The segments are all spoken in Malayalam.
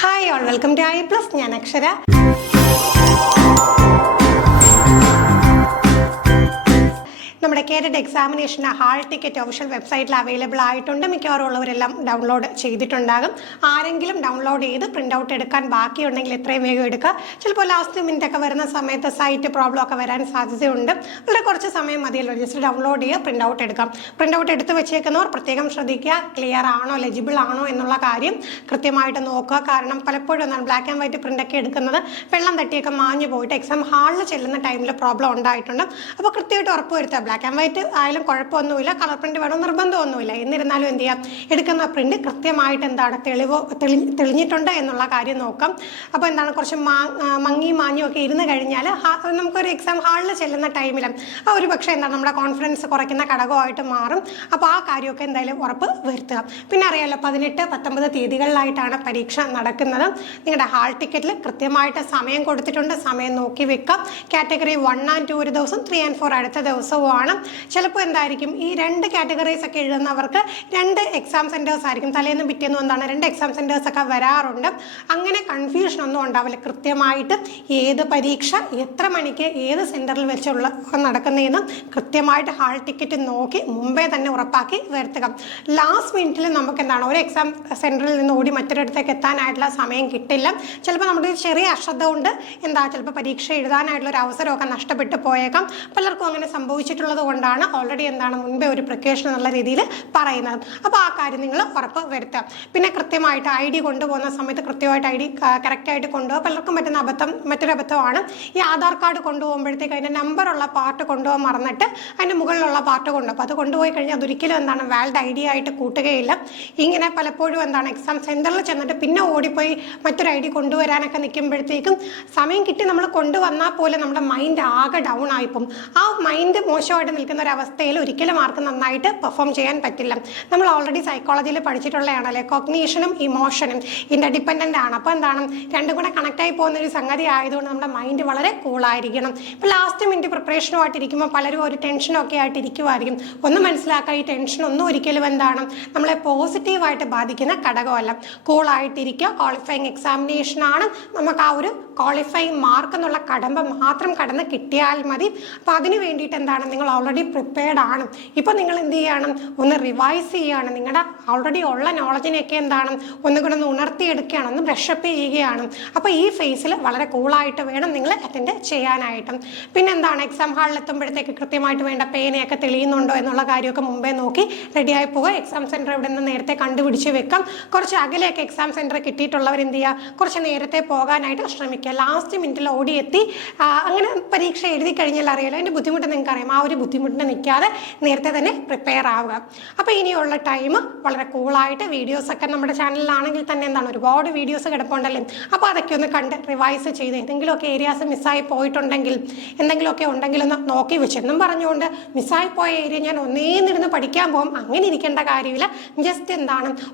Hi all, welcome to I Plus. ഞാൻ അക്ഷര. നമ്മുടെ കേരള എക്സാമിനേഷൻ്റെ ഹാൾ ടിക്കറ്റ് ഒഫീഷ്യൽ വെബ്സൈറ്റിൽ അവൈലബിൾ ആയിട്ടുണ്ട്. മിക്കവാറും ഉള്ളവരെല്ലാം ഡൗൺലോഡ് ചെയ്തിട്ടുണ്ടാകും. ആരെങ്കിലും ഡൗൺലോഡ് ചെയ്ത് പ്രിൻ്റ് ഔട്ട് എടുക്കാൻ ബാക്കിയുണ്ടെങ്കിൽ എത്രയും വേഗം എടുക്കുക. ചിലപ്പോൾ ലാസ്റ്റ് മിനിറ്റ് ഒക്കെ വരുന്ന സമയത്ത് സൈറ്റ് പ്രോബ്ലം ഒക്കെ വരാൻ സാധ്യതയുണ്ട്. വളരെ കുറച്ച് സമയം മതിയല്ലോ, ജസ്റ്റ് ഡൗൺലോഡ് ചെയ്യുക, പ്രിൻ്റ് ഔട്ട് എടുക്കാം. പ്രിൻ്റ് ഔട്ട് എടുത്ത് വെച്ചേക്കുന്നവർ പ്രത്യേകം ശ്രദ്ധിക്കുക, ക്ലിയർ ആണോ ലെജിബിൾ ആണോ എന്നുള്ള കാര്യം കൃത്യമായിട്ട് നോക്കുക. കാരണം പലപ്പോഴും എന്താണ് ബ്ലാക്ക് ആൻഡ് വൈറ്റ് പ്രിൻ്റ് ഒക്കെ എടുക്കുന്നത് വെള്ളം തട്ടിയൊക്കെ മാഞ്ഞു പോയിട്ട് എക്സാം ഹാളിൽ ചെല്ലുന്ന ടൈമിൽ പ്രോബ്ലം ഉണ്ടായിട്ടുണ്ട്. അപ്പോൾ കൃത്യമായിട്ട് ഉറപ്പ് വരുത്തുക. ബ്ലാക്ക് ആൻഡ് വൈറ്റ് ആയാലും കുഴപ്പമൊന്നുമില്ല, കളർ പ്രിന്റ് വേണം നിർബന്ധമൊന്നുമില്ല. എന്നിരുന്നാലും എന്ത് ചെയ്യാം, എടുക്കുന്ന പ്രിന്റ് കൃത്യമായിട്ട് എന്താണ് തെളിഞ്ഞിട്ടുണ്ട് എന്നുള്ള കാര്യം നോക്കാം. അപ്പോൾ എന്താണ് കുറച്ച് മങ്ങി മാഞ്ഞും ഒക്കെ ഇരുന്ന് കഴിഞ്ഞാൽ നമുക്കൊരു എക്സാം ഹാളിൽ ചെല്ലുന്ന ടൈമിൽ ആ ഒരു പക്ഷേ എന്താണ് നമ്മുടെ കോൺഫിഡൻസ് കുറയ്ക്കുന്ന ഘടകമായിട്ട് മാറും. അപ്പോൾ ആ കാര്യമൊക്കെ എന്തായാലും ഉറപ്പ് വരുത്തുക. പിന്നെ അറിയാമല്ലോ 18, 19 തീയതികളിലായിട്ടാണ് പരീക്ഷ നടക്കുന്നത്. നിങ്ങളുടെ ഹാൾ ടിക്കറ്റിൽ കൃത്യമായിട്ട് സമയം കൊടുത്തിട്ടുണ്ട്, സമയം നോക്കി വെക്കാം. കാറ്റഗറി 1 and 2 ഒരു ദിവസം, 3 and 4 അടുത്ത ദിവസവുമാണ്. ചിലപ്പോൾ എന്തായിരിക്കും ഈ 2 കാറ്റഗറീസ് ഒക്കെ എഴുതുന്നവർക്ക് 2 എക്സാം സെൻറ്റേഴ്സ് ആയിരിക്കും, തലേന്നും പിറ്റേന്നും എന്താണ് 2 എക്സാം സെൻറ്റേഴ്സ് ഒക്കെ വരാറുണ്ട്. അങ്ങനെ കൺഫ്യൂഷൻ ഒന്നും ഉണ്ടാവില്ല. കൃത്യമായിട്ട് ഏത് പരീക്ഷ എത്ര മണിക്ക് ഏത് സെൻറ്ററിൽ വെച്ചുള്ള നടക്കുന്നതെന്ന് കൃത്യമായിട്ട് ഹാൾ ടിക്കറ്റ് നോക്കി മുമ്പേ തന്നെ ഉറപ്പാക്കി വരുത്തുക. ലാസ്റ്റ് മിനിറ്റിൽ നമുക്ക് എന്താണ് ഒരു എക്സാം സെൻറ്ററിൽ നിന്ന് ഓടി മറ്റൊരിടത്തേക്ക് എത്താനായിട്ടുള്ള സമയം കിട്ടില്ല. ചിലപ്പോൾ നമ്മുടെ ചെറിയ അശ്രദ്ധ കൊണ്ട് ചിലപ്പോൾ പരീക്ഷ എഴുതാനായിട്ടുള്ള ഒരു അവസരമൊക്കെ നഷ്ടപ്പെട്ടു പോയേക്കാം. പലർക്കും അങ്ങനെ സംഭവിച്ചിട്ടുള്ളത് കൊണ്ടാണ് ഓൾറെഡി മുൻപേ ഒരു പ്രിക്കോഷൻ എന്നുള്ള രീതിയിൽ പറയുന്നത്. അപ്പോൾ ആ കാര്യം നിങ്ങൾ ഉറപ്പ് വരുത്തുക. പിന്നെ കൃത്യമായിട്ട് ID കൊണ്ടുപോകുന്ന സമയത്ത് കൃത്യമായിട്ട് ID കറക്റ്റായിട്ട് കൊണ്ടുപോകുക. പലർക്കും പറ്റുന്ന മറ്റൊരു അബദ്ധമാണ് ഈ ആധാർ കാർഡ് കൊണ്ടുപോകുമ്പോഴത്തേക്ക് അതിൻ്റെ നമ്പറുള്ള പാർട്ട് കൊണ്ടുപോകാൻ മറന്നിട്ട് അതിൻ്റെ മുകളിലുള്ള പാർട്ട് കൊണ്ടുപോകും. അപ്പോൾ അത് കൊണ്ടുപോയി കഴിഞ്ഞാൽ അതൊരിക്കലും വാലിഡ് ID ആയിട്ട് കൂട്ടുകയില്ല. ഇങ്ങനെ പലപ്പോഴും എക്സാം സെൻറ്ററിൽ ചെന്നിട്ട് പിന്നെ ഓടിപ്പോയി മറ്റൊരു ID കൊണ്ടുവരാനൊക്കെ നിൽക്കുമ്പോഴത്തേക്കും സമയം കിട്ടി നമ്മൾ കൊണ്ടുവന്നാൽ പോലും നമ്മുടെ മൈൻഡ് ആകെ ഡൗൺ ആയിപ്പോകും. ആ മൈൻഡ് മോശമായിട്ട് നിൽക്കുന്ന ഒരു അവസ്ഥയിൽ ഒരിക്കലും ആർക്കും നന്നായിട്ട് പെർഫോം ചെയ്യാൻ പറ്റില്ല. നമ്മൾ ഓൾറെഡി സൈക്കോളജിയിൽ പഠിച്ചിട്ടുള്ളതാണല്ലേ, കോഗ്നീഷനും ഇമോഷനും ഇൻ്റർഡിപ്പെൻഡൻ്റ് ആണ്. അപ്പോൾ രണ്ടും കൂടെ കണക്റ്റായി പോകുന്ന ഒരു സംഗതി ആയതുകൊണ്ട് നമ്മുടെ മൈൻഡ് വളരെ കൂളായിരിക്കണം. ഇപ്പോൾ ലാസ്റ്റ് മിനിറ്റ് പ്രിപ്പറേഷനുമായിട്ട് ഇരിക്കുമ്പോൾ പലരും ഒരു ടെൻഷനൊക്കെ ആയിട്ട് ഇരിക്കുമായിരിക്കും. ഒന്ന് മനസ്സിലാക്കുക, ഈ ടെൻഷനൊന്നും ഒരിക്കലും നമ്മളെ പോസിറ്റീവായിട്ട് ബാധിക്കുന്ന ഘടകമല്ല. കൂളായിട്ടിരിക്കുക. ക്വാളിഫയിങ് എക്സാമിനേഷനാണ്, നമുക്ക് ആ ഒരു ക്വാളിഫയിങ് മാർക്ക് എന്നുള്ള കടമ്പ മാത്രം കടന്ന് കിട്ടിയാൽ മതി. അപ്പോൾ അതിന് വേണ്ടിയിട്ട് നിങ്ങൾ ഓൾറെഡി പ്രിപ്പയർഡ് ആണ്. ഇപ്പോൾ നിങ്ങൾ എന്ത് ചെയ്യണം, ഒന്ന് റിവൈസ് ചെയ്യുകയാണ്. നിങ്ങളുടെ ഓൾറെഡി ഉള്ള നോളജിനെയൊക്കെ ഒന്നും കൂടെ ഒന്ന് ഉണർത്തിയെടുക്കുകയാണ്, ഒന്ന് ബ്രഷപ്പ് ചെയ്യുകയാണ്. അപ്പോൾ ഈ ഫേസിൽ വളരെ കൂളായിട്ട് വേണം നിങ്ങൾ അറ്റൻഡ് ചെയ്യാനായിട്ടും. പിന്നെ എക്സാം ഹാളിൽ എത്തുമ്പോഴത്തേക്ക് കൃത്യമായിട്ട് വേണ്ട പേനയൊക്കെ തെളിയുന്നുണ്ടോ എന്നുള്ള കാര്യമൊക്കെ മുമ്പേ നോക്കി റെഡിയായി പോകുക. എക്സാം സെൻറ്റർ ഇവിടെ നിന്ന് നേരത്തെ കണ്ടുപിടിച്ച് വെക്കാം. കുറച്ച് അകലെയൊക്കെ എക്സാം സെൻറ്റർ കിട്ടിയിട്ടുള്ളവർ എന്ത് ചെയ്യുക, കുറച്ച് നേരത്തെ പോകാനായിട്ട് ശ്രമിക്കുക. ലാസ്റ്റ് മിനിറ്റിൽ ഓടിയെത്തി അങ്ങനെ പരീക്ഷ എഴുതി കഴിഞ്ഞാൽ അറിയാലോ അതിൻ്റെ ബുദ്ധിമുട്ട് നിങ്ങൾക്ക് അറിയാം. ആ ഒരു ബുദ്ധിമുട്ടിന് നിൽക്കാതെ നേരത്തെ തന്നെ പ്രിപ്പയർ ആവുക. അപ്പോൾ ഇനിയുള്ള ടൈം വളരെ കൂളായിട്ട് വീഡിയോസൊക്കെ നമ്മുടെ ചാനലിലാണെങ്കിൽ തന്നെ ഒരുപാട് വീഡിയോസ് കിടപ്പുണ്ടല്ലേ, അപ്പോൾ അതൊക്കെ ഒന്ന് കണ്ട് റിവൈസ് ചെയ്ത് ഏതെങ്കിലുമൊക്കെ ഏരിയാസ് മിസ്സായി പോയിട്ടുണ്ടെങ്കിൽ എന്തെങ്കിലുമൊക്കെ ഉണ്ടെങ്കിലൊന്ന് നോക്കി വെച്ചെന്നും പറഞ്ഞുകൊണ്ട് മിസ്സായി പോയ ഏരിയ ഞാൻ ഒന്നേന്നിരുന്ന് പഠിക്കാൻ പോകും, അങ്ങനെ ഇരിക്കേണ്ട കാര്യമില്ല. ജസ്റ്റ്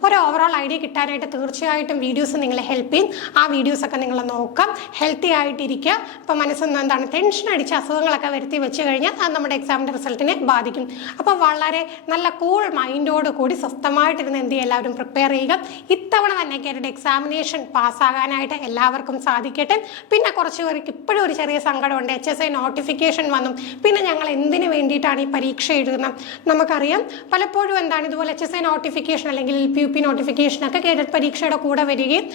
ഒരു ഓവറോൾ ഐഡിയ കിട്ടാനായിട്ട് തീർച്ചയായിട്ടും വീഡിയോസ് നിങ്ങളെ ഹെൽപ്പ് ചെയ്യും. ആ വീഡിയോസൊക്കെ നിങ്ങൾ നോക്കാം, ഹെൽത്തി ആയിട്ടിരിക്കുക. അപ്പോൾ മനസ്സൊന്നും ടെൻഷൻ അടിച്ച അസുഖങ്ങളൊക്കെ വരുത്തി വെച്ച് കഴിഞ്ഞാൽ അത് നമ്മുടെ എക്സാമിൻ്റെ റിസൾട്ടിനെ ബാധിക്കും. അപ്പോൾ വളരെ നല്ല കൂൾ മൈൻഡോട് കൂടി സ്വസ്ഥമായിട്ടിരുന്ന് എന്ത് ചെയ്യുക, എല്ലാവരും പ്രിപ്പയർ ചെയ്യുക. ഇത്തവണ തന്നെ കേരള എക്സാമിനേഷൻ പാസ്സാകാനായിട്ട് എല്ലാവർക്കും സാധിക്കട്ടെ. പിന്നെ കുറച്ച് പേർക്ക് ഇപ്പോഴും ഒരു ചെറിയ സങ്കടമുണ്ട്, HSI നോട്ടിഫിക്കേഷൻ വന്നു, പിന്നെ ഞങ്ങൾ എന്തിനു വേണ്ടിയിട്ടാണ് ഈ പരീക്ഷ എഴുതുന്നത്. നമുക്കറിയാം പലപ്പോഴും ഇതുപോലെ HSI നോട്ടിഫിക്കേഷൻ അല്ലെങ്കിൽ LPUP നോട്ടിഫിക്കേഷനൊക്കെ കേരള പരീക്ഷയുടെ കൂടെ വരികയും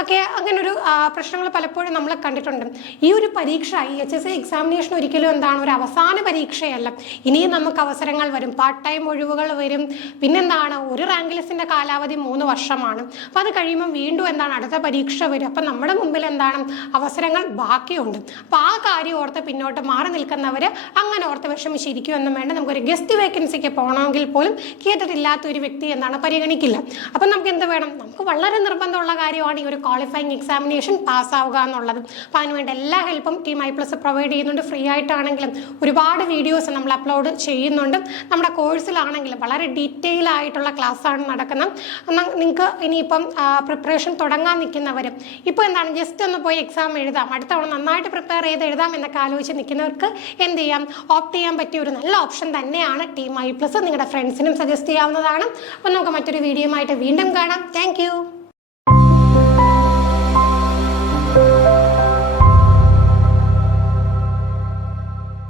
ഒക്കെ അങ്ങനൊരു പ്രശ്നങ്ങൾ പലപ്പോഴും നമ്മൾ കണ്ടിട്ടുണ്ട്. ഈ ഒരു പരീക്ഷ ഈ HSI എക്സാമിനേഷൻ ഒരിക്കലും ഒരു അവസാന പരീക്ഷയല്ല. ഇനിയും നമുക്ക് അവസരങ്ങൾ വരും, പാർട്ട് ടൈം ഒഴിവുകൾ വരും. പിന്നെന്താണ് ഒരു റാങ്ക് ലിസ്റ്റിൻ്റെ കാലാവധി 3 വർഷമാണ്. അപ്പോൾ അത് കഴിയുമ്പോൾ വീണ്ടും അടുത്ത പരീക്ഷ വരും. അപ്പം നമ്മുടെ മുമ്പിൽ അവസരങ്ങൾ ബാക്കിയുണ്ട്. അപ്പോൾ ആ കാര്യം ഓർത്ത് പിന്നോട്ട് മാറി നിൽക്കുന്നവർ അങ്ങനെ ഓർത്ത് വിഷമിച്ചിരിക്കുമെന്നും വേണ്ട. നമുക്കൊരു ഗസ്റ്റ് വേക്കൻസിക്ക് പോകണമെങ്കിൽ പോലും കേട്ടിട്ടില്ലാത്ത ഒരു വ്യക്തി പരിഗണിക്കില്ല. അപ്പം നമുക്ക് എന്ത് വേണം, നമുക്ക് വളരെ നിർബന്ധമുള്ള കാര്യമാണ് ഈ ഒരു ക്വാളിഫയിങ് എക്സാമിനേഷൻ പാസ്സാവുക എന്നുള്ളത്. അപ്പോൾ അതിനുവേണ്ട എല്ലാ ഹെൽപ്പും ടീം I Plus പ്രൊവൈഡ് ചെയ്യുന്നുണ്ട്. ഫ്രീ ആയിട്ടാണെങ്കിലും ഒരുപാട് വീഡിയോസ് നമ്മൾ അപ്ലോഡ് ചെയ്യുന്നുണ്ട്. നമ്മുടെ കോഴ്സിലാണെങ്കിലും വളരെ ഡീറ്റെയിൽ ആയിട്ടുള്ള ക്ലാസ്സാണ് നടക്കുന്നത്. നിങ്ങൾക്ക് ഇനിയിപ്പം പ്രിപ്പറേഷൻ തുടങ്ങാൻ നിൽക്കുന്നവർ ഇപ്പോൾ ജസ്റ്റ് ഒന്ന് പോയി എക്സാം എഴുതാം, അടുത്ത തവണ നന്നായിട്ട് പ്രിപ്പയർ ചെയ്ത് എഴുതാം എന്നൊക്കെ ആലോചിച്ച് നിൽക്കുന്നവർക്ക് എന്ത് ചെയ്യാം, ഓപ്റ്റ് ചെയ്യാൻ പറ്റിയ ഒരു നല്ല ഓപ്ഷൻ തന്നെയാണ് ടീം I Plus. നിങ്ങളുടെ ഫ്രണ്ട്സിനും സജസ്റ്റ് ചെയ്യാവുന്നതാണ്. അപ്പോൾ നമുക്ക് മറ്റൊരു വീഡിയോയുമായിട്ട് വീണ്ടും കാണാം. താങ്ക്